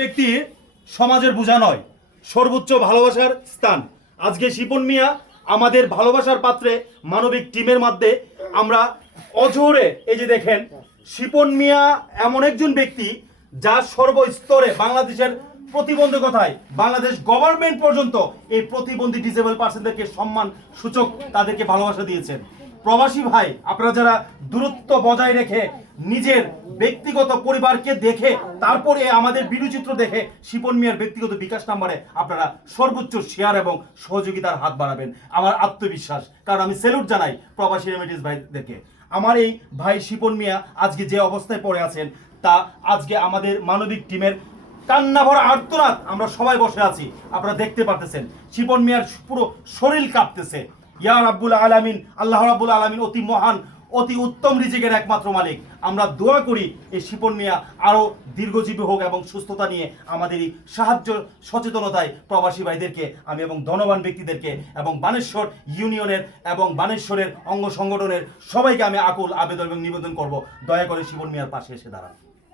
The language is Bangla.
ব্যক্তি সমাজের বোঝা নয়, সর্বোচ্চ ভালোবাসার স্থান। আজকে শিপন মিয়া আমাদের ভালোবাসার পাত্রে মানবিক টিমের মধ্যে আমরা অজোরে এই যে দেখেন শিপন মিয়া এমন একজন ব্যক্তি যা সর্বস্তরে বাংলাদেশের প্রতিবন্ধকতায় বাংলাদেশ গভর্নমেন্ট পর্যন্ত এই প্রতিবন্ধী ডিসেবল পার্সনদেরকে সম্মান সূচক তাদেরকে ভালোবাসা দিয়েছেন। প্রবাসী ভাই আপনারা যারা দূরত্ব বজায় রেখে নিজের ব্যক্তিগত পরিবারকে দেখে তারপরে আমাদের ভিডিওচিত্র দেখে শিপন মিয়ার ব্যক্তিগত বিকাশ নাম্বারে আপনারা সর্বোচ্চ শেয়ার এবং সহযোগিতার হাত বাড়াবেন, আমার আত্মবিশ্বাস। কারণ আমি স্যালুট জানাই প্রবাসী রেমিডিস ভাইদেরকে। আমার এই ভাই শিপন মিয়া আজকে যে অবস্থায় পড়ে আছেন তা আজকে আমাদের মানবিক টিমের কান্না ভরা আর্তনাদ আমরা সবাই বসে আছি, আপনারা দেখতে পারতেছেন শিপন মিয়ার পুরো শরীর কাঁপতেছে। ইয়া রাব্বুল আলামিন, আল্লাহ রাব্বুল আলামিন অতি মহান, অতি উত্তম রিজিকের একমাত্র মালিক। আমরা দোয়া করি এই শিপন মিয়া আরো দীর্ঘজীবী হোক এবং সুস্থতা নিয়ে আমাদের এই সাহায্য সচেতনতায় প্রবাসী ভাইদেরকে আমি এবং ধনবান ব্যক্তিদেরকে এবং বানেশ্বর ইউনিয়নের এবং বানেশ্বরের অঙ্গ সংগঠনের সবাইকে আমি আকুল আবেদন এবং নিবেদন করব, দয়া করে শিপন মিয়ার পাশে এসে দাঁড়ান।